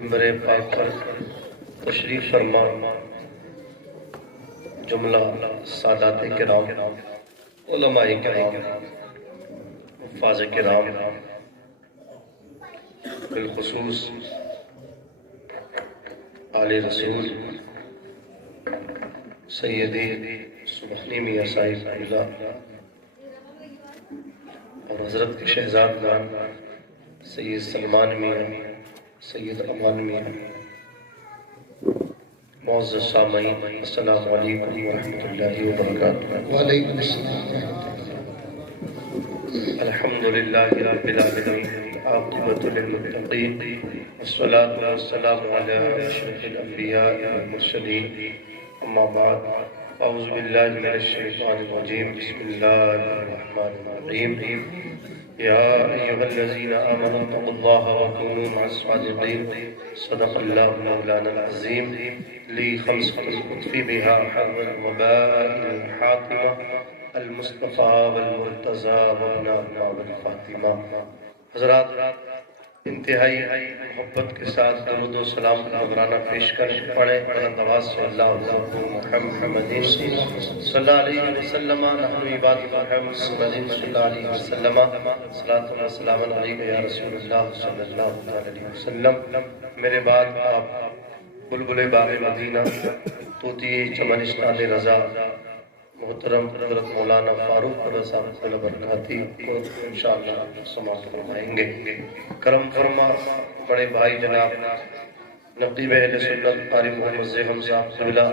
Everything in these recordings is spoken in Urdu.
منبر پاک پر تشریف فرما جملہ سادات کرام، علماء کرام، حفاظ کرام، بالخصوص آل رسول سیدی سبحانی میاں صاحب اللہ اور حضرت کے شہزادگان سید سلمان میاں، سید امان میاں، معزز سامعین، السلام علیکم ورحمۃ اللہ وبرکاتہ۔ وعلیکم السلام ورحمۃ اللہ۔ الحمدللہ رب العالمین، عاقبۃ للمتقین، والصلاۃ والسلام علی اشرف الانبیاء والمرسلین، اما بعد، اعوذ باللہ من الشیطان الرجیم، بسم اللہ الرحمن الرحیم۔ یا ایھا الذین آمنوا اتقوا اللہ وکونوا مع الصادقین، صدق اللہ مولانا العظیم۔ لی خمسۃ اطفی بہا حر الوباء الحاطمہ، المصطفیٰ والمرتضیٰ والنعمہ والفاطمہ۔ حضرات، انتہائی محبت کے ساتھ درود و سلام نذرانہ پیش کریں، پڑھیں بلند آواز سے اللہم محمد صلی اللہ علیہ وسلم، نحن عباد محمد صلی اللہ علیہ وسلم، صلاۃ و سلام علیک یا رسول اللہ صلی اللہ علیہ وسلم۔ میرے بعد آپ بلبل باغ مدینہ، طوطی چمنستان رضا، محترم حضرت مولانا فاروق رضا صاحب برکاتی کو انشاءاللہ سماعت فرمائیں گے۔ کرم فرما بڑے بھائی جناب نقیب اہل سنت قاری محمد زیہم صاحب قبلہ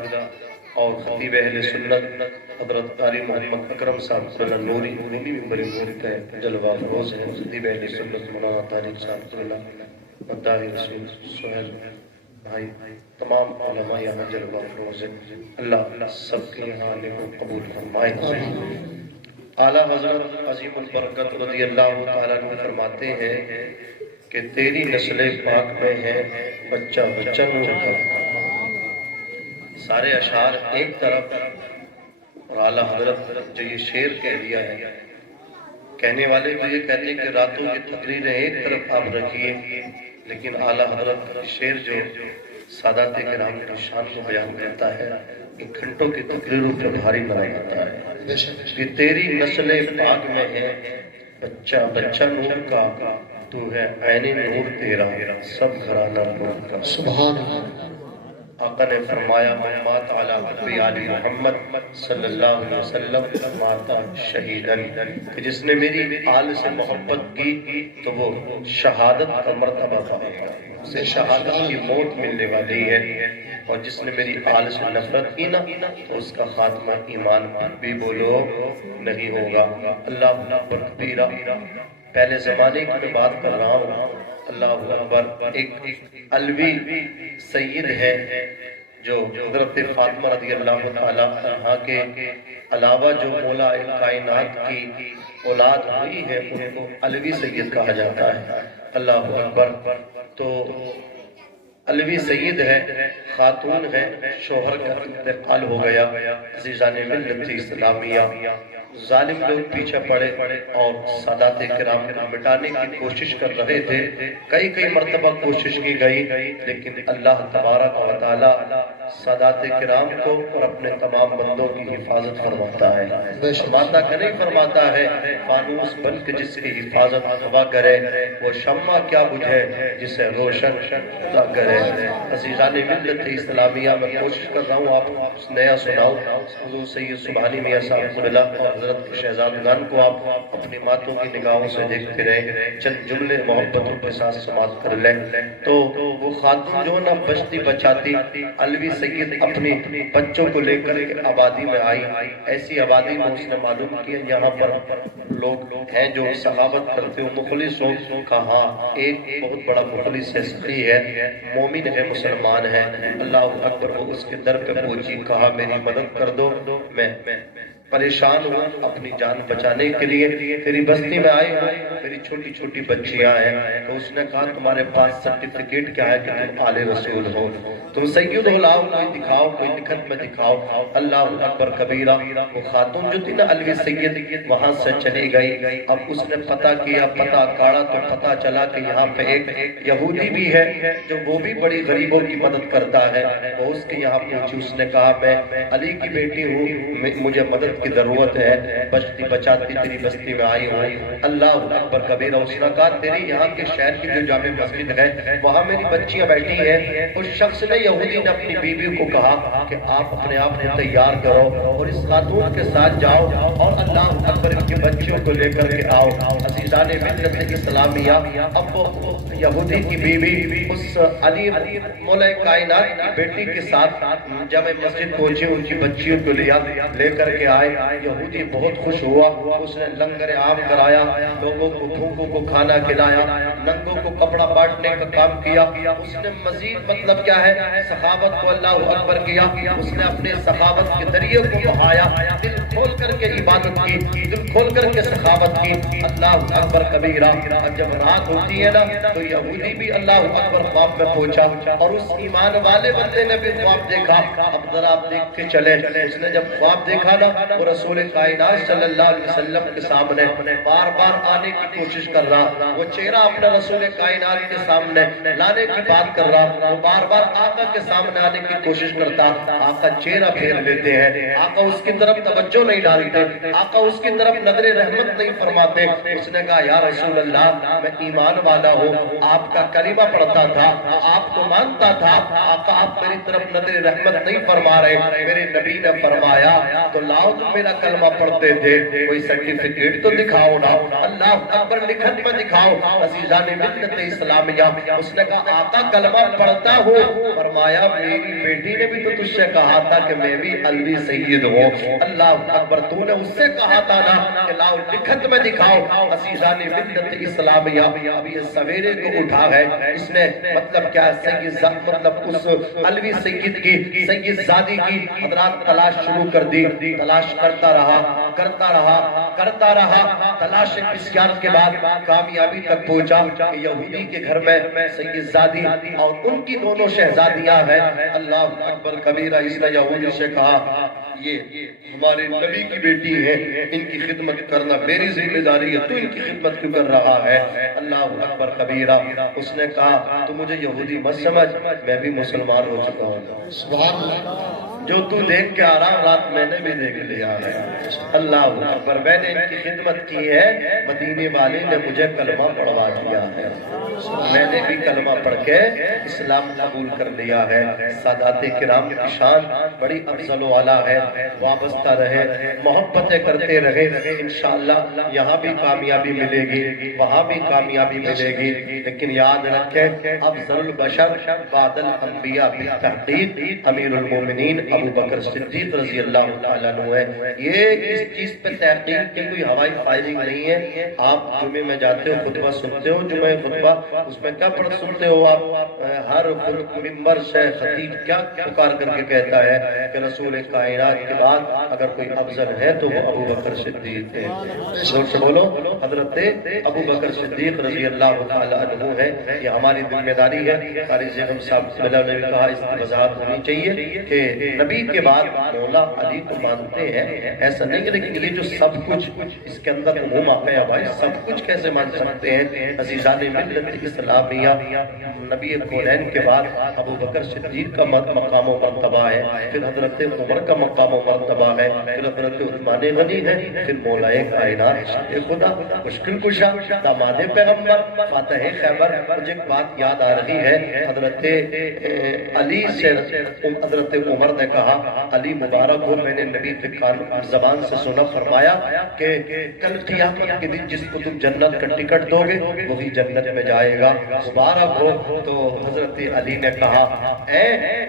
اور خطیب اہل سنت حضرت قاری محمد اکرم صاحب قبلہ نوری منبر نور کا جلوہ فروز ہے، خطیب اہل سنت مولانا طارق صاحب قبلہ، مداحِ رسول سہیل بھائی، تمام علماء یہاں جلوہ فروز ہیں، اللہ سب کے یہاں آنے کو قبول فرمائے۔ اعلیٰ حضرت عظیم البرکت رضی اللہ تعالیٰ عنہ فرماتے ہیں کہ تیری نسل پاک میں ہے بچہ بچہ نور کا۔ سارے اشعار ایک طرف اور اعلیٰ حضرت جو یہ شعر کہہ دیا ہے، کہنے والے تو یہ کہتے ہیں کہ راتوں کی تقریریں ایک طرف آپ رکھیے، لیکن اعلیٰ حضرت شعر جو سادات کرام کی شان کو بیان کرتا ہے، ایک گھنٹوں کی تقریروں پہ بھاری نہ آتا ہے کہ تیری نسل پاک میں ہے بچہ بچہ نور کا، تو ہے عین نور تیرا سب گھرانہ نور کا۔ سبحان اللہ۔ آقا نے فرمایا من مات علی حب آل محمد صلی اللہ علیہ وسلم ماتا شہیدن، کہ جس نے میری آل سے محبت کی تو وہ شہادت کا مرتبہ پایا، اسے شہادت کی موت ملنے والی ہے، اور جس نے میری آل سے نفرت کی نا تو اس کا خاتمہ ایمان بھی بولو نہیں ہوگا۔ اللہ اکبر کبیرہ۔ پہلے زمانے کی میں بات کر رہا ہوں، اللہ اکبر۔ ایک علوی سید ہے جو حضرت فاطمہ رضی اللہ تعالیٰ عنہ کے علاوہ جو مولا کائنات کی اولاد ہوئی ہے ان کو علوی سید کہا جاتا ہے۔ اللہ اکبر۔ تو علوی سید ہے، خاتون ہے، شوہر کا انتقال ہو گیا، عزیزان ملت اسلامیہ، ظالم لوگ پیچھے پڑے اور سادات کرام کو مٹانے کی کوشش کر رہے تھے، کئی مرتبہ کوشش کی گئی، لیکن اللہ تبارک و تعالی سادات کرام کو اور اپنے تمام بندوں کی حفاظت فرماتا ہے۔ فرماتا کہ نہیں فرماتا ہے فانوس بن کے جس کی حفاظت ہوا کرے، وہ شمع کیا بجھے جسے روشن خدا کرے۔ عزیزان ملت اسلامیہ میں کوشش کر رہا ہوں آپ نیا سناؤ، حضور سید سبحانی میاں صاحب قبلہ اور حضرت کے شہزادگان کو آپ اپنی ماتوں کی نگاہوں سے دیکھتے رہے، چند جملے محبتوں کے ساتھ سماعت کر لیں۔ تو وہ خاتون جو نہ بچتی بچاتی، علوی سید اپنی بچوں کو لے کر کے آبادی میں آئی، ایسی آبادی میں اس نے معلوم کیا یہاں پر لوگ ہیں جو سخاوت کرتے ہو، مخلص ہو، کہا ایک بہت بڑا مخلص ہے، سخی ہے، مومن ہے، مسلمان ہے۔ اللہ اکبر۔ وہ اس کے در پہ پہنچی، کہا میری مدد کر دو، میں پریشان ہوں اپنی جان بچانے کے لیے، تیری بستی میں آئی ہوں، میری چھوٹی چھوٹی بچیاں ہیں۔ تو اس نے کہا تمہارے پاس سرٹیفکیٹ کیا ہے کہ تم آل رسول ہو، تم سید ہو، لاؤ کوئی دکھاؤ، کوئی لکھت میں دکھاؤ۔ اللہ اکبر کبیرہ، وہ خاتون جو تھی نا علوی سید، وہاں سے چلی گئی۔ اب اس نے پتہ کیا، پتہ کاڑا تو پتہ چلا کہ یہاں پہ ایک یہودی بھی ہے جو وہ بھی بڑی غریبوں کی مدد کرتا ہے۔ وہ اس کے یہاں پہنچی، اس نے کہا میں علی کی بیٹی ہوں، مجھے مدد کی ضرورت ہے، بچتی بچاتی تیری بستی میں آئی ہوں۔ اللہ اکبر کبیرہ، اس نے کہا تیری یہاں کے شہر کی جو جامع مسجد ہے وہاں میری بچیاں بیٹھی ہیں۔ اس شخص نے، یہودی نے اپنی بیوی کو کہا کہ آپ اپنے آپ کو تیار کرو اور اس خاتون کے ساتھ جاؤ اور اللہ اکبر ان کی بچیوں کو لے کر کے آؤ۔ عزیزان ملت اسلامیہ، اب وہ یہودی کی بیوی اس علی مولا کائنات کی بیٹی کے ساتھ جامع مسجد پہنچی، ان کی بچیوں کو لے کر کے آئے۔ یہودی بہت خوش ہوا، اس نے لنگر عام کرایا، لوگوں کو بھوکوں کو کھانا کھلایا، ننگوں کو کپڑا بانٹنے کا کام کیا۔ اس نے مزید مطلب کیا ہے، سخاوت کو اللہ اکبر کیا۔ اس نے اپنے سخاوت کے ذریعے کو بہایا، دل کھول کر کے عبادت کی، دل کھول کر کے سخاوت کی۔ اللہ اکبر کبیرہ، جب رات ہوتی ہے نا تو یہودی بھی اللہ اکبر خواب میں پہنچا، اور اس ایمان والے بندے نے بھی خواب دیکھا۔ اب ذرا آپ دیکھ کے چلے، اس نے جب خواب دیکھا نا، وہ رسول کائنات صلی اللہ علیہ وسلم کے سامنے بار بار آنے کی کوشش کر رہا، وہ چہرہ اپنا رسول کائنات کے سامنے لانے کی بات کر رہا، وہ بار بار آقا کے سامنے آنے کی کوشش کرتا۔ آقا چہرہ پھیر لیتے ہیں، آقا اس کی طرف توجہ نہیں ڈالتے، آقا اس کی طرف نظر رحمت نہیں فرماتے۔ اس نے کہا یا رسول اللہ، میں ایمان والا ہوں، آپ کا کلمہ پڑھتا تھا، آپ کو مانتا تھا، آقا آپ میری طرف نظر رحمت نہیں فرما رہے۔ میرے نبی نے فرمایا تو لاؤ تم میرا کلمہ پڑھتے تھے، کوئی سرٹیفکیٹ تو دکھاؤ نا، اللہ اکبر لکھت میں دکھاؤ۔ عزیزان ملت اسلامیہ، اس نے کہا آقا کلمہ پڑھتا ہوں، فرمایا میری بیٹی نے بھی تو تجھ سے کہا تھا کہ میں بھی علوی سید ہوں۔ اللہ اکبر، تو نے اس سے کہا تھا نا کہ لاؤ لکھت میں دکھاؤ۔ عزیزان ملت اسلامیہ، اب یہ سویرے کو اٹھا ہے، اس نے مطلب کیا سید، مطلب اس علوی سید کی، سید زادی کی حضرات تلاش شروع کر دی۔ تلاش کرتا رہا، تلاش بسیار کے بعد کامیابی تک پہنچا کہ یہودی کے گھر میں سید زادی اور ان کی دونوں شہزادیاں ہیں۔ اللہ اکبر کبیرہ، اس نے یہودی سے کہا یہ ہمارے نبی کی بیٹی ہے، ان کی خدمت کرنا میری ذمہ داری ہے، تو ان کی خدمت کیوں کر رہا ہے؟ اللہ اکبر کبیرہ، اس نے کہا تو مجھے یہودی مت سمجھ، میں بھی مسلمان ہو چکا ہوں، سبحان اللہ، جو تو دیکھ کے آرام رات میں نے بھی دیکھ لیا ہے۔ اللہ اکبر، میں نے ان کی خدمت کی ہے، مدینے والے نے مجھے کلمہ پڑھوا دیا ہے، میں نے بھی کلمہ پڑھ کے اسلام قبول کر لیا ہے۔ سادات کرام کی شان بڑی افضل و اعلیٰ ہے، وابستہ رہے، محبتیں کرتے رہے، انشاءاللہ یہاں بھی کامیابی ملے گی، وہاں بھی کامیابی ملے گی۔ لیکن یاد رکھیں، افضل البشر بعد الانبیاء بالتحقیق امیر المومنین ابو بکر صدیق رضی اللہ تعالیٰ عنہ ہے۔ یہ اس چیز پہ تحقیق کی کوئی ہوائی فائرنگ نہیں ہے۔ آپ جمعے میں جاتے ہو، خطبہ سنتے ہو، جمعہ خطبہ اس میں کیا پڑھ سنتے ہو آپ؟ ہر ممبر سے خطیب کیا پکار کر کے کہتا ہے کہ رسول کائنات کے بعد اگر کوئی افضل ہے تو وہ ابو بکر صدیق ہے۔ زور سے بولو، حضرت ابو بکر صدیق رضی اللہ تعالیٰ عنہ ہے۔ یہ ہماری ذمہ داری ہے۔ قاری اعظم صاحب نے بھی کہا، اس کی وضاحت ہونی چاہیے کہ نبی کے بعد مولا علی کو مانتے ہیں، ایسا نہیں ہے، لیکن یہ جو سب کچھ اس کے اندر عموم آقا ہے بھائی، سب کچھ کیسے مان سکتے ہیں؟ عزیزان ملت اسلامیہ، نبی کونین کے بعد ابو بکر صدیق کا مقام و مرتبہ ہے، پھر حضرت عمر کا مقام و مرتبہ ہے، پھر حضرت عثمان غنی ہے، پھر مولا کائنات خدا مشکل کشا داماد پیغمبر فاتح خیبر۔ مجھے ایک بات یاد آ رہی ہے، حضرت علی سے حضرت عمر نے کہا علی مبارک ہو، میں نے نبی کی زبان سے سنا، فرمایا کہ کل قیامت کے دن جس کو تم جنت کا ٹکٹ دو گے وہی جنت میں جائے گا، مبارک ہو۔ تو حضرت علی نے کہا اے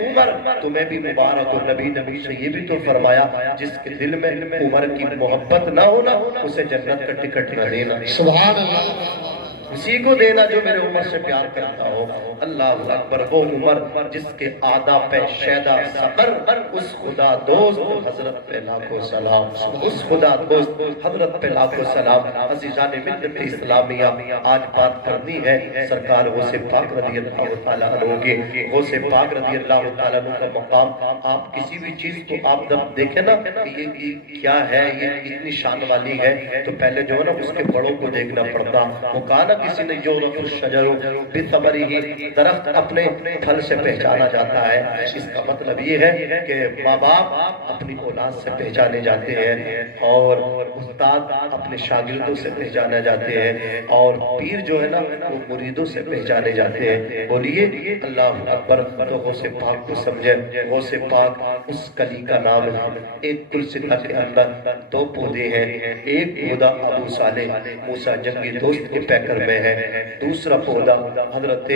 عمر تمہیں بھی مبارک ہو، نبی سے یہ بھی تو فرمایا جس کے دل میں عمر کی محبت نہ ہونا اسے جنت کا ٹکٹ نہ دینا۔ سبحان اللہ، اسی کو دینا جو میرے عمر سے پیار کرتا ہو۔ اللہ اکبر، وہ عمر جس کے آداب پہ شیدہ سفر، اس خدا دوست حضرت پہ لاکھوں سلام، اس خدا دوست حضرت پہ لاکھوں سلام۔ عزیزان ملت اسلامیہ، آج بات کرنی ہے سرکار غوث پاک رضی اللہ تعالیٰ عنہ کے۔ غوث پاک رضی اللہ تعالیٰ عنہ کا مقام، آپ کسی بھی چیز کو آپ جب دیکھیں نا کہ یہ کیا ہے، یہ کتنی شان والی ہے، تو پہلے جو ہے نا اس کے بڑوں کو دیکھنا پڑتا۔ وہ کہا نا کسی نے یعرف الشجر بثمرہ، درخت اپنے پھل سے پہچانا جاتا ہے۔ اس کا مطلب یہ ہے کہ ماں باپ اپنی اولاد سے پہچانے جاتے ہیں، اور استاد اپنے شاگردوں سے پہچانے جاتے ہیں، اور پیر جو ہے نا وہ مریدوں سے پہچانے جاتے ہیں۔ بولیے اللہ اکبر۔ تو غوث پاک کو سمجھے، غوث پاک اس کلی کا نام ہے۔ ایک گلستہ کے اندر دو پودے ہیں، ایک پودا ابو صالح موسیٰ جنگی دوست کے پیکر میں ہے، دوسرا پودا حضرت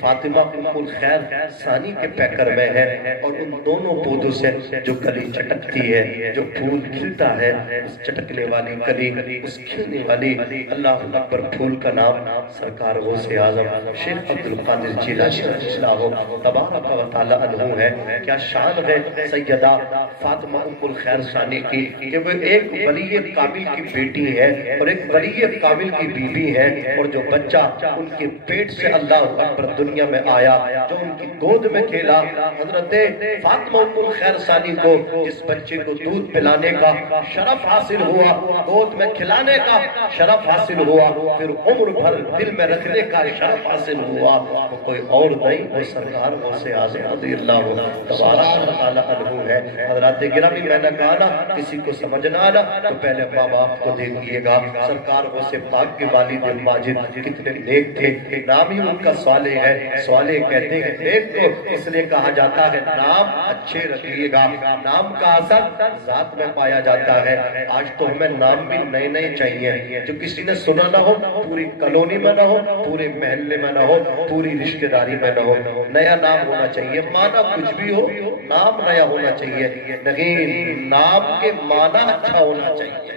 فاطمہ ام الخیر ثانی کے پیکر میں ہے، اور ان دونوں پودوں سے جو کلی چٹکتی ہے، جو پھول کھلتا ہے، اس چٹکنے والی کلی، اس کھلنے والی اللہ اکبر پھول کا نام سرکار غوث اعظم شیخ عبد القادر جیلانی رضی اللہ تبارک و تعالی عنہ ہے۔ کیا شان ہے سیدہ فاطمہ ام الخیر ثانی کی کہ وہ ایک ولی کامل کی بیٹی ہے اور ایک ولی کامل کی بیوی ہے، اور جو بچہ ان کے پیٹ سے اللہ اکبر دنیا میں آیا، جو ان کی گود میں کھیلا، حضرت فاطمہ ام الخیر ثانی کو جس بچے کو دودھ پلانے کا شرف حاصل ہوا، گود میں کھلانے کا شرف حاصل ہوا، پھر عمر بھر دل میں رکھنے کا شرف حاصل ہوا، وہ کوئی اور نہیں، وہ سرکار غوث اعظم رضی اللہ تبارک و تعالی عنہ ہے۔ حضرات گرامی، میں نے کہا نا کسی کو سمجھنا آنا تو پہلے ماں باپ کو دیکھیے گا۔ سرکار غوث پاک کے والد ماجد کتنے نیک تھے، نام ہی ان کا صالح ہے۔ صالح کہتے ہیں نیک کو اس لیے کہا جاتا ہے نام اچھے رکھیے گا، نام کا اثر ذات میں پایا جاتا ہے۔ آج تو ہمیں نام بھی نئے نئے چاہیے، جو کسی نے سنا نہ ہو، پوری کالونی میں نہ ہو، پورے محلے میں نہ ہو، پوری رشتہ داری میں نہ ہو، نیا نام ہونا چاہیے۔ معنی کچھ بھی ہو، نام نیا ہونا چاہیے، لیکن نام کے معنی اچھا ہونا چاہیے۔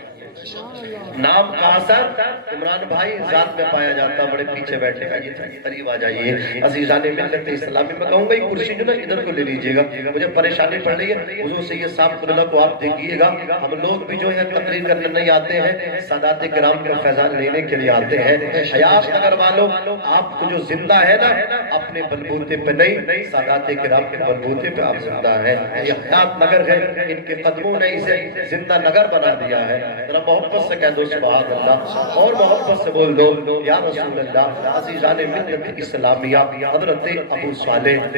نام کا اثر عمران بھائی ذات میں پایا جاتا، بڑے پیچھے بیٹھے گا، یہ قریب آ جائیے۔ عزیزان ملت اسلامی، میں کہوں گا یہ کرسی جو نا ادھر کو لے لیجئے گا، مجھے پریشانی پڑ رہی ہے۔ حضور سید صاحب اللہ کو آپ دیکھیے گا، ہم لوگ بھی جو ہے تقریر کرنے نہیں آتے ہیں، سادات کرام کا فیضان لینے کے لیے آتے ہیں۔ حیات نگر والوں، آپ کو جو زندہ ہے نا اپنے بلبوتے پہ نہیں، سادات کرام کے بلبوتے پہ آپ زندہ ہیں۔ یہ حیات نگر ہے، ان کے قدموں نے اسے زندہ نگر بنا دیا ہے۔ ذرا محبت سے کہہ دو سبحان اللہ، اور محبت سے بول دو یا رسول اللہ۔ عزیزان ملت اسلامیہ، حضرت ابو صالح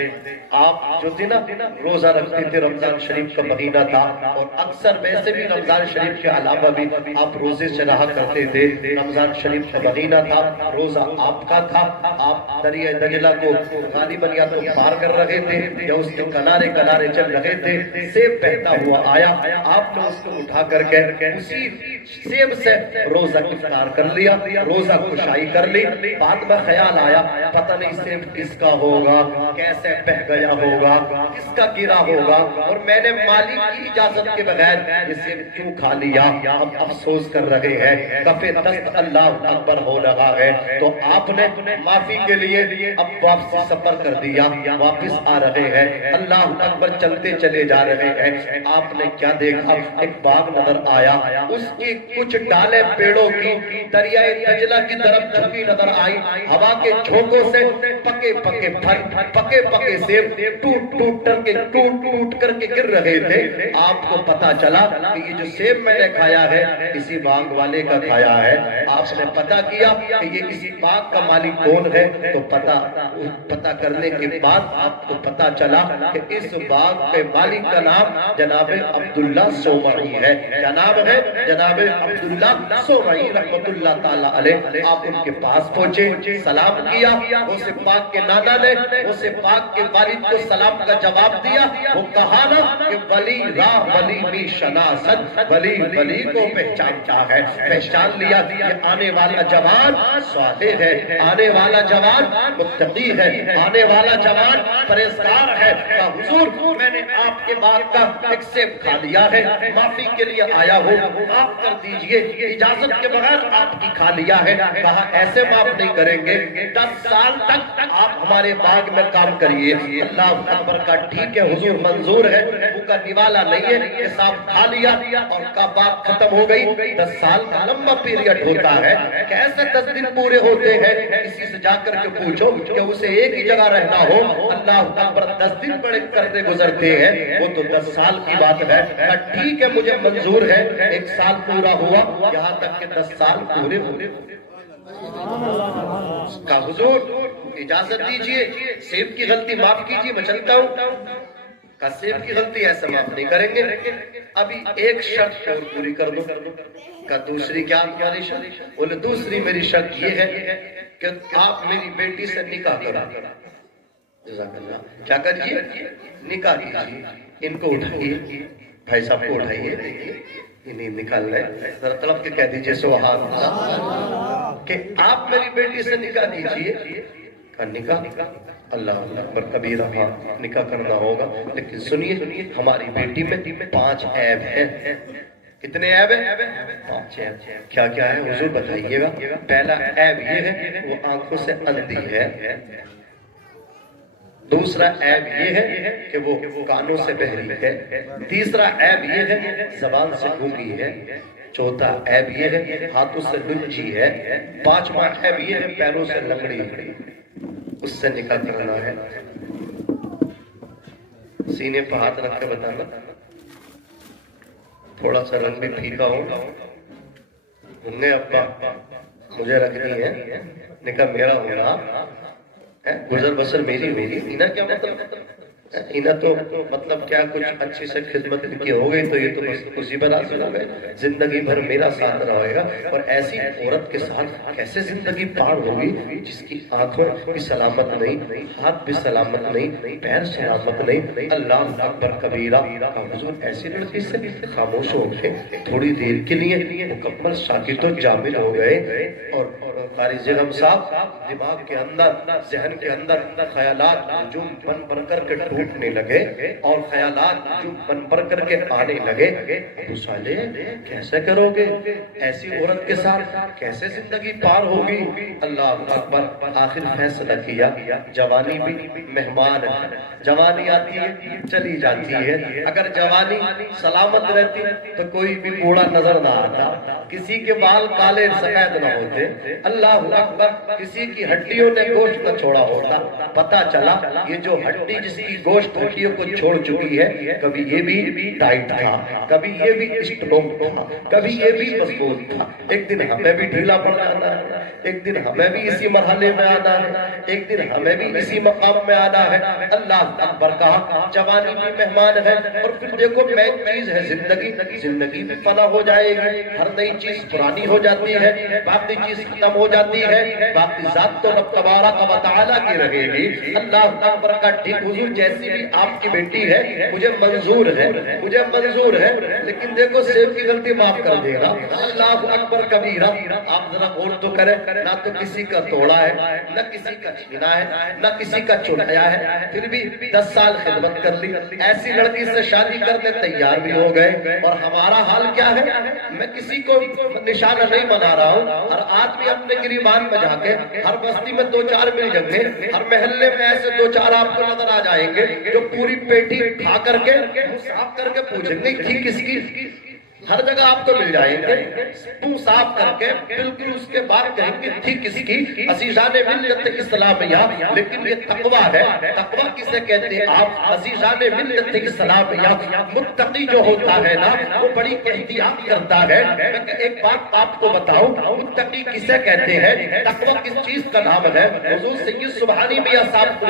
آپ جو تھے نا روزہ رکھتے تھے، رمضان شریف کا مہینہ تھا، اور اکثر ویسے بھی رمضان شریف کے علاوہ بھی آپ روزے سے رہا کرتے تھے۔ رمضان شریف کا مہینہ تھا، روزہ آپ کا تھا، آپ دریائے دجلہ کو غالباً یا تو پار کر رہے تھے یا اس کے کنارے کنارے چل رہے تھے، سیب بہتا ہوا آیا، آپ نے اس کو اٹھا کر کے اسی سیب سے روزہ افطار کر لیا، روزہ کشائی کر لی۔ بعد میں خیال آیا پتہ نہیں سیب کس کا ہوگا، کیسے بہ گیا ہوگا، کس کا گرا ہوگا، اور میں نے مالک کی اجازت کے بغیر یہ سیب کیوں کھا لیا، اب افسوس کر رہے ہیں، کفِ دست اللہ اکبر ہو رہا ہے۔ تو آپ نے معافی کے لیے اب واپسی سفر کر دیا، واپس آ رہے ہیں، اللہ اکبر چلتے چلے جا رہے ہیں۔ آپ نے کیا دیکھا، ایک باغ نظر آیا، اس کی کچھ ڈالیں پیڑوں کی دریائے دجلہ کی طرف جھکی نظر آئی، ہوا کے جھونکوں سے پکے پکے پھل، پکے پکے سیب ٹوٹ ٹوٹ کر کے گر رہے تھے۔ آپ کو پتا چلا کہ یہ جو سیب میں نے کھایا ہے اسی باغ والے کا کھایا ہے۔ آپ نے پتا کیا کہ یہ اسی باغ کا مالک کون ہے، تو پتا کرنے کے بعد آپ کو پتا چلا کہ اس باغ کے مالک کا نام جناب عبداللہ سومعی ہے۔ کیا نام ہے؟ جناب عبداللہ سومعی رحمت اللہ تعالیٰ علیہ۔ آپ ان کے پاس پہنچے، سلام کیا، غوث پاک کے نانا نے غوث پاک کے والد کو سلام کا جواب دیا۔ وہ کہا نا کہ ولی راہ ولی بھی شناست، ولی کو پہچانتا ہے، پہچان لیا۔ یہ آنے والا جوان صالح ہے، آنے والا جوان متقی ہے، آنے والا جوان پرہیزگار ہے۔ حضور میں نے آپ کے باغ کا ایک سیب کھا لیا ہے، معافی کے لیے آیا ہوں، معاف کر کر دیجئے، اجازت کے بغیر آپ کی کھا لیا ہے۔ کہا ایسے معاف نہیں کریں گے، 10 سال تک آپ ہمارے باغ میں کام کریے۔ اللہ اکبر کا ٹھیک ہے حضور منظور ہے، وہ کا نوالا نہیں ہے کہ صاحب کھا لیا اور کا بات ختم ہو گئی۔ 10 سال کا لمبا پیریڈ ہوتا ہے، کیسے 10 دن پورے ہوتے ہیں؟ کسی سے جا کر کے پوچھو کہ اسے ایک ہی جگہ رہنا ہو، اللہ اکبر 10 دن بڑے کرتے گزرتے ہیں، وہ تو 10 سال کی بات ہے۔ ٹھیک ہے مجھے منظور ہے، 1 سال پورا ہوا، یہاں تک کہ 10 سال پورے ہوئے۔ کہا حضور اجازت دیجئے، سیب کی غلطی معاف کیجئے، میں چلتا ہوں۔ کہا سیب کی غلطی ایسا معاف نہیں کریں گے، ابھی ایک شرط اور پوری کر دو۔ کہا دوسری کیا تمہاری شرط؟ بولے دوسری میری شرط یہ ہے کہ آپ میری بیٹی سے نکاح کرا۔ جزاک اللہ، کیا کریے؟ نکاح کیجیے۔ ان کو اٹھائیے، بھائی صاحب کو اٹھائیے، دیکھیے انہیں نکال رہے، ذرا طلب کے کہہ دیجئے سبحان اللہ کہ آپ میری بیٹی سے نکاح کیجیے۔ کہا نکاح؟ اللہ اکبر کبیرہ، ہاں نکاح کرنا ہوگا، لیکن سنیے ہماری بیٹی میں 5 عیب ہیں۔ کتنے عیب ہیں؟ 5 عیب۔ کیا کیا ہے حضور بتائیے گا؟ پہلا عیب یہ ہے وہ آنکھوں سے اندھی ہے، دوسرا عیب یہ ہے کہ وہ کانوں سے بہری ہے، تیسرا عیب یہ ہے زبان سے گونگی ہے، چوتھا عیب یہ ہے ہاتھوں سے لنجی ہے، 5واں عیب یہ ہے پیروں سے لنگڑی ہے۔ اس سے نکاح کرنا ہے۔ سینے پر ہاتھ رکھ کے بتانا، تھوڑا سا رنگ بھی پھیکا ہو، ہوں گے ابا مجھے رکھنی ہے، نکاح میرا ہونا، گزر بسر میری ہوگی۔ انہا کیا مطلب؟ انہا تو مطلب کیا کچھ اچھی سے خدمت کی ہو گئی تو یہ تو مصیبت حاصل ہو گئی، زندگی بھر میرا ساتھ رہے گا۔ اور ایسی عورت کے ساتھ کیسے زندگی پار ہوگی جس کی آنکھوں بھی سلامت نہیں، ہاتھ بھی سلامت نہیں، پیر سلامت نہیں۔ اللہ اکبر کبیرہ۔ حضور ایسی لڑکی سے خاموش ہو گئے، تھوڑی دیر کے لیے مکمل ساکت و جامد ہو گئے، اور قاری زغم صاحب دماغ کے اندر، ذہن کے اندر خیالات نجوم بن بن کر کے ٹوٹنے لگے، اور خیالات نجوم بن بن کر کے آنے لگے۔ ابو صالح کیسے کرو گے؟ ایسی عورت کے ساتھ کیسے زندگی پار ہوگی؟ اللہ اکبر۔ آخر فیصلہ کیا، جوانی بھی مہمان ہے، جوانی آتی ہے چلی جاتی ہے، اگر جوانی سلامت رہتی تو کوئی بھی بوڑھا نظر نہ آتا، کسی کے بال کالے سفید نہ ہوتے، اللہ اکبر، کسی کی ہڈیوں نے گوشت نہ چھوڑا ہوتا۔ پتہ چلا یہ جو ہڈی جس کی گوشت ہڈیوں کو چھوڑ چکی ہے، کبھی یہ بھی ٹائٹ تھا، کبھی یہ بھی اسٹرونگ تھا، کبھی یہ بھی مضبوط تھا۔ ایک دن ہمیں بھی ڈھیلا پڑ جانا ہے، ایک دن ہمیں بھی اسی مرحلے میں آنا ہے، ایک دن ہمیں بھی اسی مقام میں آنا ہے۔ اللہ اکبر کہا جوانی بھی مہمان ہے، اور پھر دیکھو مین چیز ہے زندگی، زندگی بھی فنا ہو جائے گی، ہر نئی چیز پرانی ہو جاتی ہے، باقی چیز ختم ہو جاتی ہے، باقی ذات تو رب تبارک و تعالیٰ کی رہے گی۔ اللہ اکبر کا ٹھیک حضور جیسی بھی آپ کی بیٹی ہے مجھے منظور ہے، مجھے منظور ہے، لیکن دیکھو سیب کی غلطی معاف کر دے گا۔ اللہ اکبر کبیرہ۔ آپ ذرا غور تو کریں، نہ تو کسی کا توڑا ہے، نہ کسی کا چھینا ہے، نہ کسی کا چڑھایا ہے، پھر بھی 10 سال خدمت کر لی، ایسی لڑکی سے شادی کرنے تیار بھی ہو گئے۔ اور ہمارا حال کیا ہے؟ میں کسی کو نشانہ نہیں بنا رہا ہوں، ہر آدمی اپنے گریبان میں جا کے، ہر بستی میں 2-4 مل جائیں گے، ہر محلے میں ایسے 2-4 آپ کو نظر آ جائیں گے جو پوری پیٹی کھا کر کے صاف کر کے پوچھیں گے تھی کس کی؟ ہر جگہ آپ کو مل جائیں گے، منہ صاف کر کے بالکل اس کے بعد کہیں گے تھی کس کی؟ عزیزان ملت اسلامیہ۔ لیکن یہ تقویٰ ہے، تقویٰ کسے کہتے ہیں آپ؟ عزیزان ملت اسلامیہ۔ متقی جو ہوتا ہے نا وہ بڑی احتیاط کرتا ہے۔ میں ایک بات آپ کو بتاؤں، متقی کسے کہتے ہیں؟ تقویٰ کس چیز کا نام ہے؟ حضور سید سبحانی میاں صاحب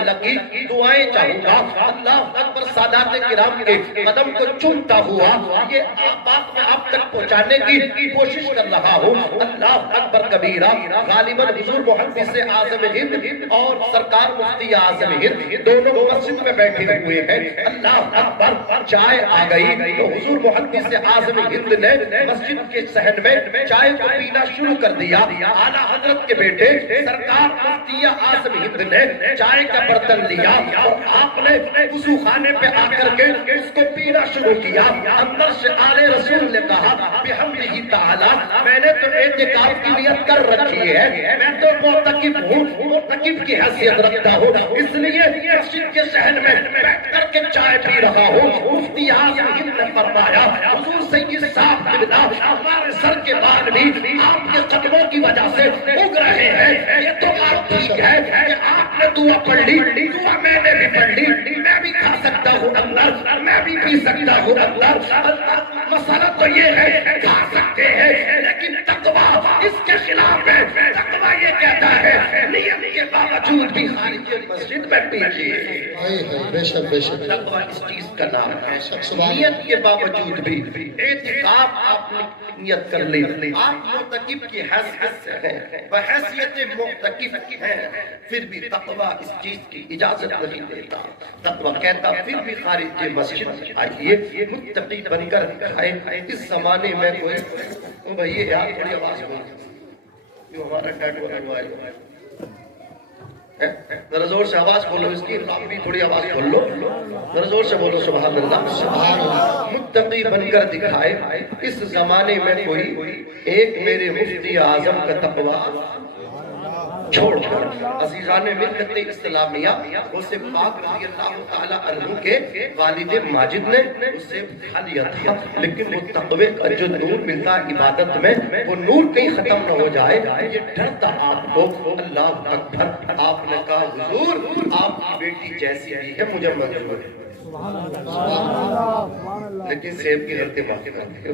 کی دعائیں چاہوں گا، اللہ اکبر سادات کرام کے قدم کو چومتا ہوا یہ بات آپ تک پہنچانے کی کوشش کر رہا ہوں۔ اللہ اکبر کبیرہ۔ غالباً حضور محدث اعظم ہند اور سرکار مفتی اعظم ہند دونوں مسجد میں بیٹھے ہوئے ہیں۔ اللہ اکبر، چائے آ گئی تو حضور محدث اعظم ہند نے مسجد کے صحن میں چائے کو پینا شروع کر دیا۔ اعلیٰ حضرت کے بیٹے سرکار مفتی اعظم ہند نے چائے کا برتن لیا اور آپ نے وضو خانے پہ آ کر کے اس کو پینا شروع کیا۔ اندر سے آلے رسول نے کہا بحمدہ تعالی میں نے تو اعتکاف کی نیت کر رکھی ہے، میں تو معتکف ہوں، معتکف کی حیثیت رکھتا ہوں، اس لیے مسجد کے صحن میں بیٹھ کر کے چائے پی رہا ہوں۔ مفتی اعظم ہند نے فرمایا حضور سید صاحب قبلہ ہمارے سر کے بال بھی آپ کے قدموں کی وجہ سے اگ رہے ہیں، یہ تو بات ٹھیک ہے کہ آپ نے دعا پڑھ لی، دعا میں نے بھی پڑھ لی، میں بھی کھا سکتا ہوں اندر، میں بھی پی سکتا ہوں اندر، مسئلہ تو یہ ہے کھا سکتے ہیں لیکن تقویٰ اس کے خلاف ہے۔ تقویٰ یہ کہتا ہے نیت کے باوجود بھی خارج مسجد میں پیجیے۔ بے شک بے شک، تقویٰ اس چیز کا نام ہے، نیت کے باوجود بھی اعتکاف آپ نے نیت کر لی، آپ معتکف کی حیثیت سے ہیں، بحیثیت معتکف ہیں، پھر بھی تقویٰ اس چیز کی اجازت نہیں دیتا۔ تقویٰ کہتا پھر بھی خارج مسجد آئیے متقی بن کر دکھائے۔ اس زمانے میں کوئی بھائی یار تھوڑی آواز بول، جو ہمارا ٹیٹو لگوائے ذرا زور سے آواز کھولو، اس کی آپ بھی تھوڑی آواز کھول لو، ذرا زور سے بولو سبحان اللہ سبحان اللہ۔ متقی بن کر دکھائے اس زمانے میں کوئی ایک میرے مفتی اعظم کا تقویٰ چھوڑ کر عزیزان ملت اسلامیہ اسے پاک رضی اللہ تعالیٰ عنہ کے والد ماجد نے اسے بٹھا لیا تھا، لیکن وہ تقوی کا جو نور ملتا عبادت میں وہ نور کہیں ختم نہ ہو جائے، یہ ڈر تھا آپ کو۔ اللہ اکبر، آپ نے کہا حضور آپ کی بیٹی جیسی بھی ہے مجھے منظور ہے، لیکن سیب کی غلطی معاف کر دی۔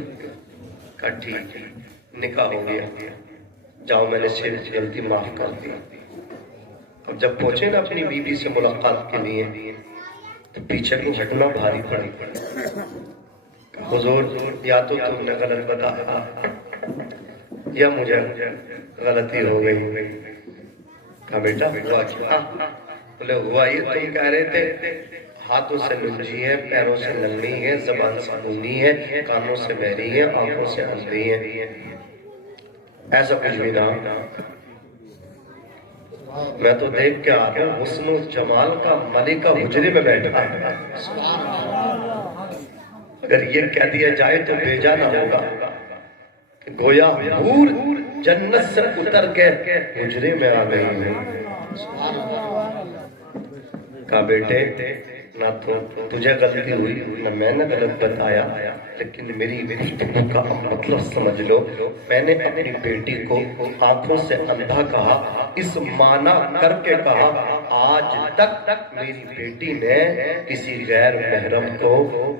کہا ٹھیک ہے، نکاح ہو گیا، جاؤ میں نے سیب کی غلطی معاف کر دی۔ اب جب پہنچے نا اپنی بیوی سے ملاقات کے لیے تو پیچھے کو ہٹنا بھاری پڑی۔ حضور یا تو تم نے غلط بتایا یا مجھے غلطی ہو گئی۔ کہا بیٹا ہوا کیا؟ بولے ہوا یہ تم کہہ رہے تھے ہاتھوں سے لنجی ہے، پیروں سے ننگی ہے، زبان سے گونگی ہے، کانوں سے بہری ہے، آنکھوں سے اندھی ہے، ایسا کچھ بھی نہ۔ میں تو دیکھ کے آتا ہوں حسن و جمال کا ملکہ حجرے میں بیٹھا ہے۔ اگر یہ کہہ دیا جائے تو بھیجا نہ ہوگا کہ گویا حور جنت سے اتر کے حجرے میں آ گئی ہے۔ کہا بیٹے نہ تجھے غلطی ہوئی نہ میں نے غلط بتایا، لیکن میری گفتگو کا مطلب سمجھ لو، میں نے اپنی بیٹی کو آنکھوں سے اندھا کہا، اس معنی کر کے کہا آج تک میری بیٹی نے کسی غیر محرم کو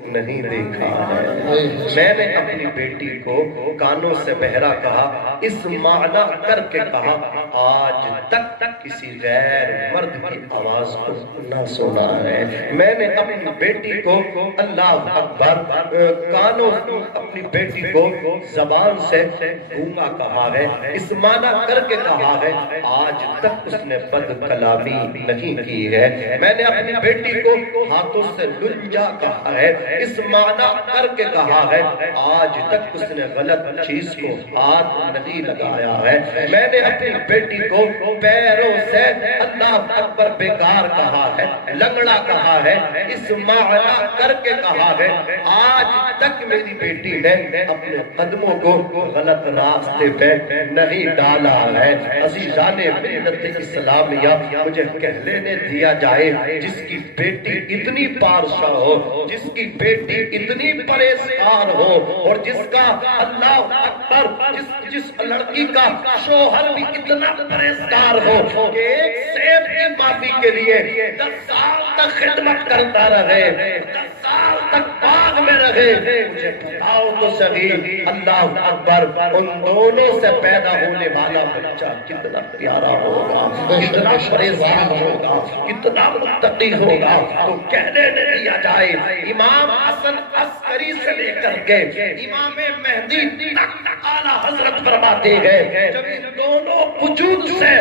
نہیں دیکھا ہے۔ میں نے اپنی بیٹی کو کانوں سے بہرا کہا، اس معنی کر کے کہا آج تک کسی غیر مرد کی آواز کو نہ سنا ہے۔ میں نے اپنی بیٹی کو اللہ اکبر کانوں اپنی بیٹی کو زبان سے گونگا کہا ہے، اس معنی کر کے کہا ہے آج تک اس نے بد کلامی نہیں کی ہے۔ میں نے اپنی بیٹی کو ہاتھوں سے لنجا کہا ہے، اس معنی کر کے کہا ہے آج تک اس نے غلط چیز کو ہاتھ نہیں لگایا ہے۔ میں نے اپنی بیٹی کو پیروں سے اللہ اکبر بیکار کہا ہے، لنگڑا کہا ہے، اس معنی کر کے کہا ہے آج تک میری بیٹی نے اپنے قدموں کو غلط راستے پہ نہیں ڈالا ہے۔ عزیزان ملت اسلامیہ مجھے کہہ لینے دیا جائے جس کی بیٹی اتنی پارشاہ ہو، جس کی بیٹی اتنی پریزگار ہو اور جس کا اللہ اکبر جس لڑکی کا شوہر بھی اتنا پریزگار ہو کہ ایک سیب کی معافی کے لیے 10 سال تک خدمت کرتا رہے، 10 سال تک باغ میں رہے، مجھے بتاؤ تو صحیح اللہ اکبر ان دونوں سے پیدا ہونے والا بچہ کتنا پیارا ہوگا، کتنا پریزگار ہوگا، کتنا متقی ہوگا۔ تو کہنے دیا جائے امام حسن عسکری سے لے کر کے امام مہدی تک اعلیٰ حضرت فرماتے ہیں جب ان دونوں وجود سے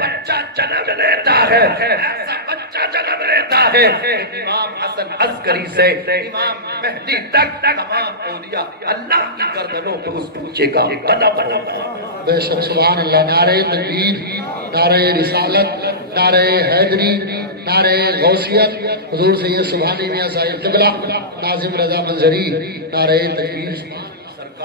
بچہ جنم لیتا ہے، ایسا بچہ جنم لیتا ہے امام حسن عسکری سے امام مہدی تک تمام اولیاء اللہ کی گردنوں پہ اس بچے کا قدم ہوگا۔ بے شک سبحان اللہ۔ نعرہ تکبیر، نعرہ رسالت، نعرہ حیدری، نعرہ غوثیت، حضور سید سبحانی میاں صاحب قبلہ، ناظم رضا منظری، نعرہ تکبیر۔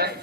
10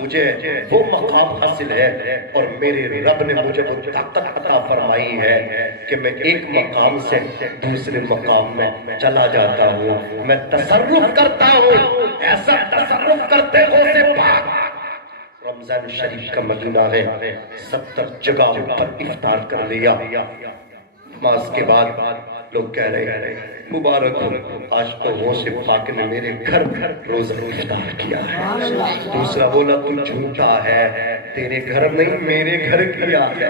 مجھے وہ مقام حاصل ہے اور میرے رب نے مجھے وہ طاقت عطا فرمائی ہے کہ میں ایک مقام سے دوسرے مقام میں چلا جاتا ہوں، میں تصرف کرتا ہوں، ایسا تصرف کرتے ہو سے پاک رمضان شریف کا مہینہ ہے، 70 جگہوں پر افطار کر لیا، نماز کے بعد لوگ کہہ رہے ہیں مبارک ہو، آج تو غوث پاک نے میرے گھر روزہ افطار کیا ہے۔ دوسرا بولا تم جھوٹا ہے، تیرے گھر نہیں میرے گھر کیا ہے۔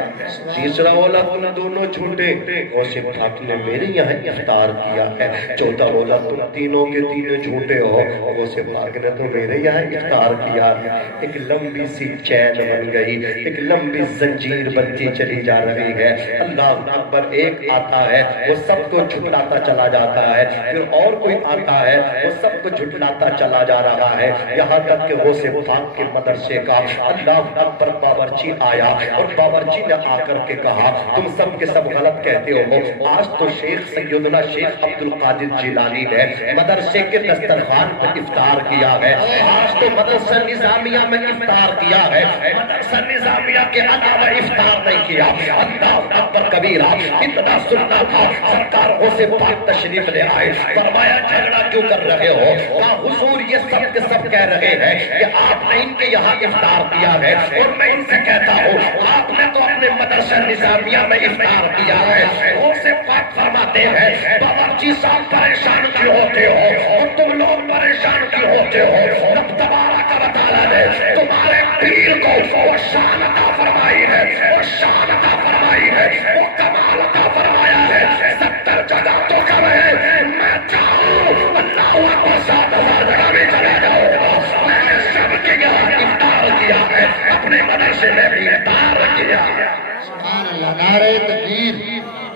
تیسرا بولا تم دونوں جھوٹے، غوث پاک نے میرے یہاں افطار کیا ہے۔ چوتھا بولا تم تینوں کے تینوں جھوٹے ہو، غوث پاک نے تو میرے یہاں افطار کیا ہے۔ ایک لمبی سی چین بن گئی، ایک لمبی زنجیر بنتی چلی جا رہی ہے۔ اللہ اکبر، ایک آتا ہے وہ سب کو جھٹلاتا چلا جاتا ہے، پھر اور کوئی آتا ہے وہ سب کو جھٹلاتا چلا جا رہا ہے، یہاں تک کہ غوث پاک کے مدرسے کا اللہ اکبر باورچی آیا اور باورچی نے آ کر کے کہا تم سب کے سب غلط کہتے ہو، آج تو شیخ سیدنا شیخ عبد القادر جیلانی نے مدرسے کے دسترخوان پر افطار کیا ہے، آج تو مدرسہ نظامیہ میں افطار کیا ہے، مدرسہ نظامیہ کے علاوہ افطار نہیں کیا۔ اللہ اکبر کبیرہ، اتنا سننا تھا، سرکار غوث پاک تشریف لے آئے، فرمایا جھگڑا کیوں کر رہے ہو؟ کہا حضور یہ سب کے سب کہہ رہے ہیں کہ آپ نے ان کے یہاں افطار کیا ہے اور میں ان سے کہتا ہوں آپ نے تو اپنے مدرسہ نظامیہ میں افطار کیا ہے۔ غوث پاک فرماتے ہیں باورچی صاحب پریشان کیوں ہوتے ہو اور تم لوگ پریشان کیوں ہوتے ہو؟ رب تبارک و تعالیٰ نے تمہارے پیر کو وہ شان عطا فرمائی ہے، وہ شان عطا فرمائی ہے، وہ کمال عطا فرمایا ہے۔ 70 جگہ تو کم ہے، میں چاہوں اللہ اکبر 7,000 جگہ بھی چلے جاؤں گا، میں نے سب کے یہاں افطار کیا ہے، اپنے مدرسے میں بھی افطار کیا ہے۔ سبحان اللہ، نعرہ تکبیر،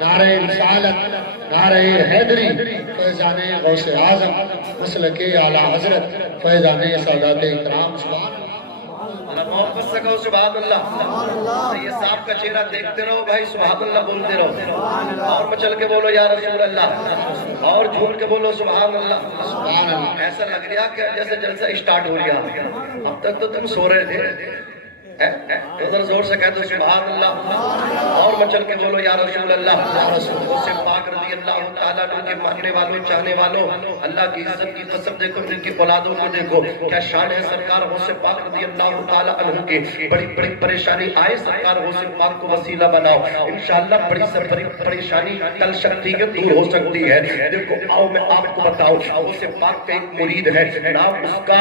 نعرہ رسالت، نعرہ حیدری، فیضان غوث اعظم، مسلک اعلیٰ حضرت، فیضان سادات اکرام، سبحان اللہ۔ محبت سے کہو سبحان اللہ، یہ صاحب کا چہرہ دیکھتے رہو بھائی، سبحان اللہ بولتے رہو، اور مچل کے بولو یا رسول اللہ، اور جھوٹ کے بولو سبحان اللہ۔ سبحان اللہ۔ ایسا لگ رہا کہ جیسے جلسہ اسٹارٹ ہو گیا، اب تک تو تم سو رہے تھے، ذرا زور سے کہہ دو سبحان اللہ، اور مچل کے بولو یا رسول اللہ۔ غوث پاک رضی اللہ تعالیٰ عنہ کے ماننے والوں چاہنے والوں، اللہ کی عزت کی قسم دیکھو، ان کی اولادوں کو دیکھو، کیا شان ہے سرکار غوث پاک رضی اللہ تعالیٰ عنہ کی۔ بڑی بڑی پریشانی آئے سرکار غوث پاک کو وسیلہ بناؤ، انشاءاللہ بڑی سے بڑی پریشانی کل شخصیت دور ہو سکتی ہے۔ دیکھو آؤ میں آپ کو بتاؤں، غوث پاک کا ایک مرید ہے، نام اس کا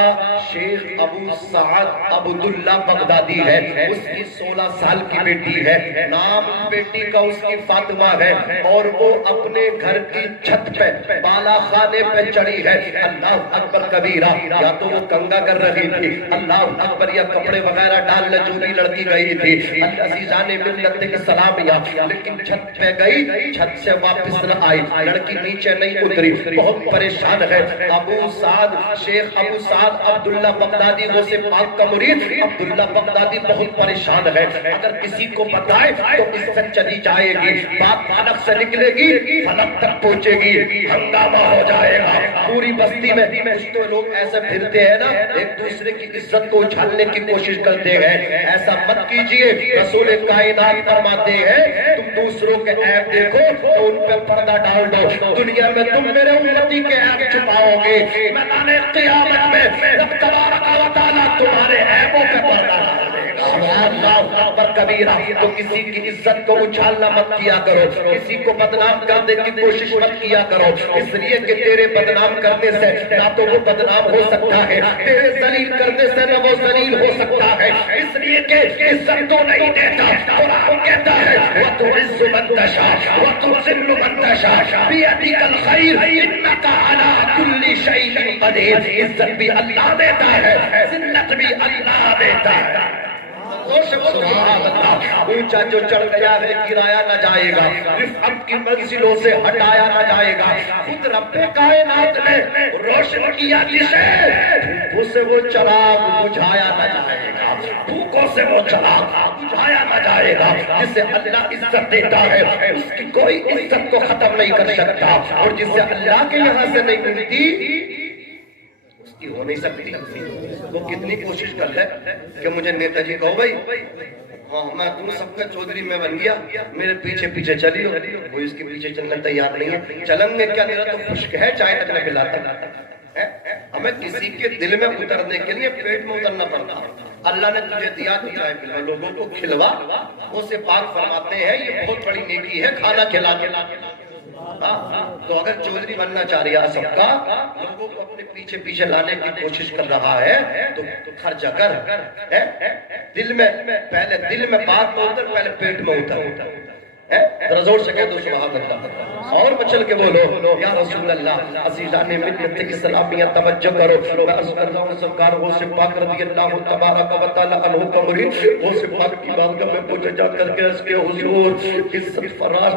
شیخ ابو سعد عبداللہ بغدادی ہے، اس کی 16 سال کی بیٹی ہے، نام بیٹی کا اس کی فاطمہ ہے، اور وہ اپنے گھر کی چھت پہ بالا خانے پہ چڑھی ہے۔ اللہ اکبر کبیرہ، یا تو وہ کنگا کر رہی تھی، اللہ اکبر، یا کپڑے وغیرہ ڈال جو بھی لڑکی گئی تھی، عزیزان ملت کے سلامیہ، لیکن چھت پہ گئی، چھت سے واپس نہ آئی، لڑکی نیچے نہیں اتری، بہت پریشان ہے۔ ابو سعد، شیخ ابو سعد عبداللہ بغدادی غوث پاک کا مرید عبداللہ بغدادی بہت پریشان ہے، اگر کسی کو بتائے تو عزت چلی جائے گی، بات فلک سے نکلے گی، فلک تک پہنچے گی، ہنگامہ ہو جائے گا پوری بستی میں۔ تو لوگ ایسے پھرتے ہیں نا، ایک دوسرے کی عزت کو اچھالنے کی کوشش کرتے ہیں، ایسا مت کیجئے۔ رسول کائنات فرماتے ہیں تم دوسروں کے عیب دیکھو تو ان پہ پردہ ڈال دو، دنیا میں تم میرے امتی کے عیب چھپاؤ گے، میدان قیامت میں رب تبارک و تعالیٰ تمہارے عیبوں پہ پردہ ڈال دے گا۔ اللہ اکبر کبیرہ، تو کسی کی عزت کو اچھالنا مت کیا کرو، کسی کو بدنام کرنے کی کوشش مت کیا کرو، اس لیے کہ تیرے بدنام کرنے سے نہ تو وہ بدنام ہو سکتا ہے، تیرے ذلیل کرنے سے نہ وہ ذلیل ہو سکتا ہے، اس لیے کہ عزت تو نہیں دیتا۔ قرآن کہتا ہے وَتُعِزُّ مَن تَشَاءُ وَتُذِلُّ مَن تَشَاءُ بِيَدِكَ الْخَيْرُ إِنَّكَ عَلَىٰ كُلِّ شَيْءٍ قَدِيرٌ۔ عزت بھی اللہ دیتا ہے، ذلت بھی اللہ دیتا ہے۔ اونچا جو چڑھ گیا ہے گرایا نہ جائے گا، رفعت کی منزلوں سے ہٹایا نہ جائے گا، خود رب کائنات نے روشن کیا جسے، بھوکوں سے وہ چراغ بجھایا نہ جائے گا، بھوکوں سے وہ چراغ بجھایا نہ جائے گا۔ جسے اللہ عزت دیتا ہے اس کی کوئی عزت کو ختم نہیں کر سکتا، اور جسے اللہ کے یہاں سے نہیں ملتی کی ہو نہیں سکتی. وہ کتنی کوشش کر لے کہ مجھے نیتا جی کہو بھائی ہاں میں تم سب کا چودھری میں بن گیا, میرے پیچھے پیچھے چلیو. وہ اس کے پیچھے چلنا تیار نہیں ہے. چلیں گے کیا, میرا تو خشک ہے چائے تک میں پلاتا. ہمیں کسی کے دل میں اترنے کے لیے پیٹ میں اترنا پڑتا. اللہ نے تجھے دیا تو چائے پلا, لوگوں کو کھلوا. وہ سے پاک فرماتے ہیں یہ بہت بڑی نیکی ہے کھانا کھلا کے. تو اگر چودھری بننا چاہ رہا سب کا, لوگوں کو اپنے پیچھے پیچھے لانے کی کوشش کر رہا ہے تو خرچہ کر. دل میں پہلے دل میں بات تو اتر, پہلے پیٹ میں اتر. ذرا زور سے کہہ دو سبحان اللہ, اور بچل کے بولو یا رسول اللہ. عزیزان ملت اسلامیہ توجہ کرو. میں عرض کر رہا ہوں سرکار غوث پاک رضی اللہ تبارک و تعالی عنہ کا مرید غوث پاک کی بارگاہ میں پہنچ جا کر کے اس کے حضور عزت فراز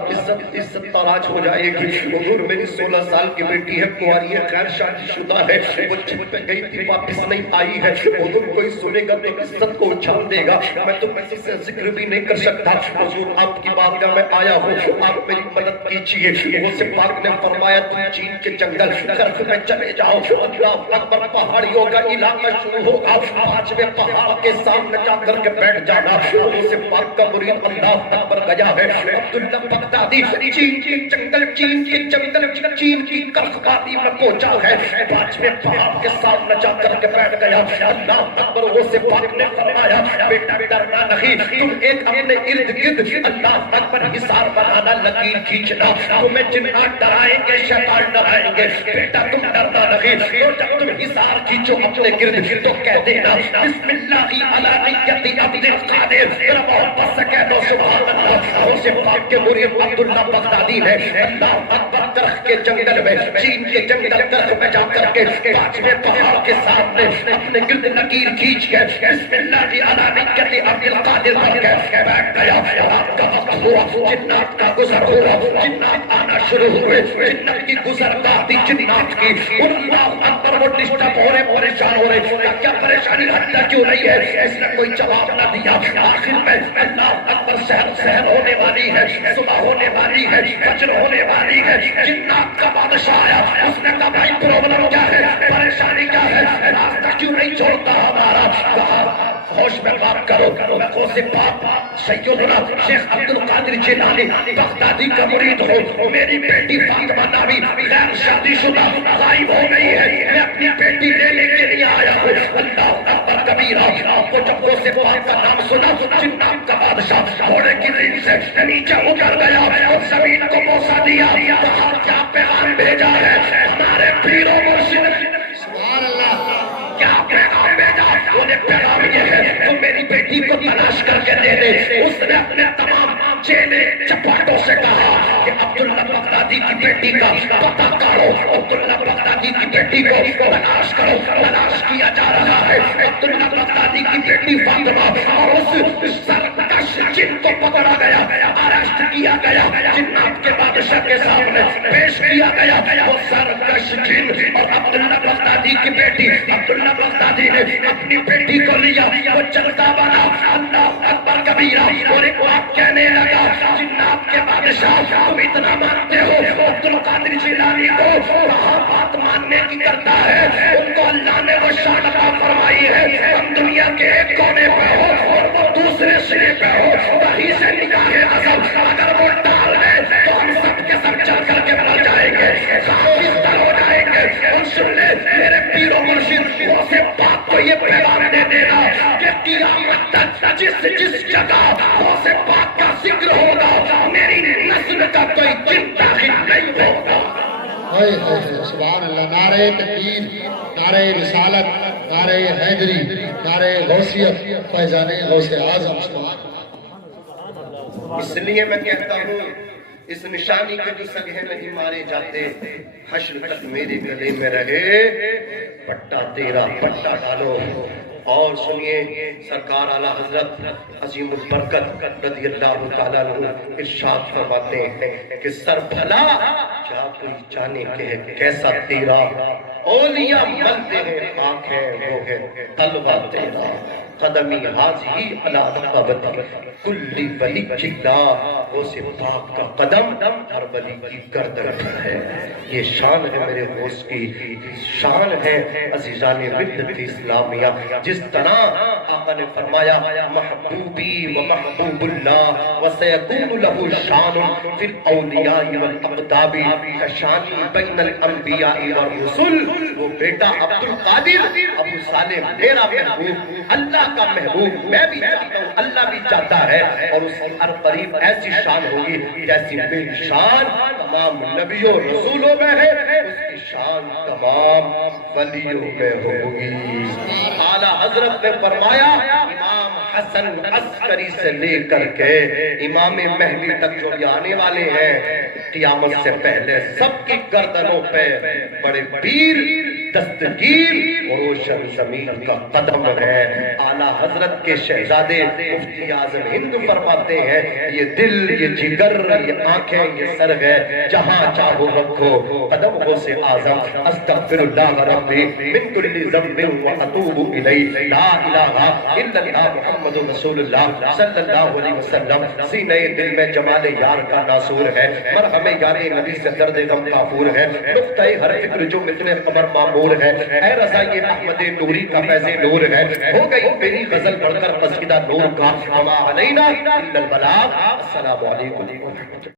عزت تاراج ہو جائے گی. حضور میری 16 سال کی بیٹی ہے, کنواری ہے, غیر شادی شدہ ہے, وہ چھت پہ گئی تھی واپس نہیں آئی ہے. حضور کوئی سنے گا تو عزت کو اچھال دے گا. میں تو کسی سے ذکر بھی نہیں کر سکتا. حضور آپ کی بارگاہ آیا ہوں, آپ میری مدد کیجئے. غوث پاک نے فرمایا تم چین کے جنگل کرف میں چلے جاؤ. اللہ اکبر, پہاڑیوں کا علاقہ شروع ہوگا, 5ویں پہاڑ کے سامنے جا کر کے بیٹھ جانا. غوث پاک کا مرید اللہ اکبر گیا ہے. عبداللہ بغدادی چین کے جنگل, چین کی کرف وادی میں پہنچا ہے. 5ویں پہاڑ کے سامنے جا کر کے بیٹھ گیا. اللہ اکبر. غوث پاک نے فرمایا بیٹا ڈرنا نہیں, تم ایک اپنے ارد گرد اللہ اکبر حصار بنانا, لکیر کھینچنا. تمہیں جنات ڈرائیں گے, شیطان ڈرائیں گے, بیٹا تم ڈرنا نہیں. تو جب تم حصار کھینچو اپنے گرد تو کہہ دینا بسم اللہ علی نیتی عبد القادر. میرا محبت سے کہہ دو سبحان اللہ. غوث پاک کے مرید عبداللہ بغدادی نے اللہ اکبر درخت کے جنگل میں, چین کے جنگل درخت میں جا کر کے 5ویں پہاڑ کے سامنے اپنے گرد لکیر کھینچ کے بسم اللہ علی نیتی عبد القادر کہہ بیٹھ گیا. رات کا وقت ہوا, جنات کا گزر ہوا, جنات آنا شروع ہوئے. جنت کی گزر دادی جنات کی. اللہ اکبر. وہ ڈسٹرب ہو رہے, پریشان ہو رہے, کیا پریشانی حتیٰ کیوں نہیں ہے. اس نے کوئی جواب نہ دیا. آخر میں اللہ اکبر سحر ہونے والی ہے, صبح ہونے والی ہے, فجر ہونے والی ہے. جنات کا بادشاہ آیا. اس نے کہا بھائی پرابلم کیا ہے, پریشانی کیا ہے, راستہ کیوں نہیں چھوڑتا ہمارا. ہوش میں بات کرو. میں غوث پاک سیدنا شیخ عبد القادر جیلانی بغدادی کا مرید ہوں. میری بیٹی فاطمہ نامی غیر شادی شدہ غائب ہو گئی ہے. میں اپنی بیٹی لینے کے لیے آیا ہوں. اللہ اکبر کبیرہ. آپ کو جب غوث پاک کا نام سنا, جنات کا بادشاہ گھوڑے کی ریل سے نیچے اتر گیا اور زمین کو بوسہ دیا. کہا کیا پیغام بھیجا ہے ہمارے پیر و مرشد, سبحان اللہ, کیا پیغام بھیجا. انہیں پیغام یہ ہے تو میری بیٹی کو تلاش کر کے دے دے. اس نے اپنے تمام چیلے چپاٹوں سے کہا کہ عبداللہ بغدادی کی بیٹی کا پتہ کرو, عبداللہ بغدادی کی بیٹی کو تلاش کرو. تلاش کیا جا رہا ہے عبداللہ بغدادی کی بیٹی فاطمہ, اور اس سرکش جن کو پکڑا گیا, اریسٹ کیا گیا, جنات کے بادشاہ کے سامنے پیش کیا گیا. وہ سرکش جن اور عبداللہ بغدادی کی بیٹی, عبداللہ بغدادی نے اپنی بیٹی کو لیا, وہ چلتا بنا. اللہ اکبر کبیرہ. اور ایک بات کہنے لگا, جنات کے بادشاہ تم اتنا مانتے ہو عبد القادر جیلانی کو, کہاں بات ماننے کی کرتا ہے. ان کو اللہ نے وہ شان عطا فرمائی ہے, ہم دنیا کے ایک کونے پہ ہو اور وہ دوسرے سرے پہ ہو, وہیں سے نگاہ ازل اگر وہ ڈال ہے تو ہم سب کے سب چل کر کے مر جائیں گے, خاکستر ہو جائیں گے. اور سن لے میرے پیر و مرشد غوث پاک کو یہ پیغام دے دینا کہ قیامت تک جس جگہ غوث پاک کا ذکر ہوگا میری نسل کا کوئی جن داخل نہیں ہوگا. سبحان اللہ. نعرہ تکبیر, نعرہ رسالت, نعرہ حیدری, نعرہ غوثیت, فیضان غوث اعظم. سبحان اللہ. اس لیے میں کہتا ہوں اس نشانی کے جو سگے نہیں مارے جاتے, حشر تک میرے گلے میں رہے پٹا تیرا پٹا ڈالو. اور سنیے سرکار اعلی حضرت عظیم البرکت رضی اللہ تعالیٰ عنہ ارشاد فرماتے ہیں کہ سر بھلا کیا کوئی جانے کہ کیسا تیرا, اولیاء ملتے ہیں خاک ہے وہ ہے طلبہ تیرا. قدمی حاضی علی رقبتی کل ولی اللہ، غوث پاک کا قدم ہر ولی کی گردن پر ہے۔ یہ شان ہے میرے غوث کی، شان ہے عزیزان ملت اسلامیہ۔ جس طرح آقا نے فرمایا محبوبی و محبوب اللہ وسیکون لہ شان فی الاولیاء والاقطاب شانی بین الانبیاء والرسل، وہ بیٹا عبد القادر ابو صالح میرا محبوب، اللہ کا محبوب، میں بھی چاہتا ہوں، اللہ بھی چاہتا ہے، اور اس کی قریب ایسی شان ہوگی جیسی میری شان تمام نبیوں رسولوں میں ہے، اس کی شان تمام ولیوں میں ہوگی۔ اعلیٰ حضرت نے فرمایا امام حسن عسکری سے لے کر کے امام مہدی تک جو آنے والے ہیں قیامت سے پہلے، سب کی گردنوں پہ بڑے پیر دستگیر روشن زمین کا قدم ہے۔ اعلیٰ حضرت کے شہزادے مفتی اعظم ہند فرماتے ہیں یہ دل، یہ جگر، یہ آنکھیں، یہ سر ہے، جہاں چاہو رکھو قدم غوث اعظم، استغفر اللہ ربی من کل ذنب واتوب الیہ، لا الہ الا اللہ محمد رسول اللہ صلی اللہ علیہ وسلم۔ سینے دل میں جمال یار کا ناصور ہے، مرہم یار نبی سے درد غم کافور ہے، نقطہ ہر فکر جو مثل قمر معمور ہے، اے رضا یہ احمد نوری کا فیض نور ہے، ہو گئی میری غزل بڑھ کر قصیدہ نور کا، وما علینا الا البلاغ۔ السلام علیکم۔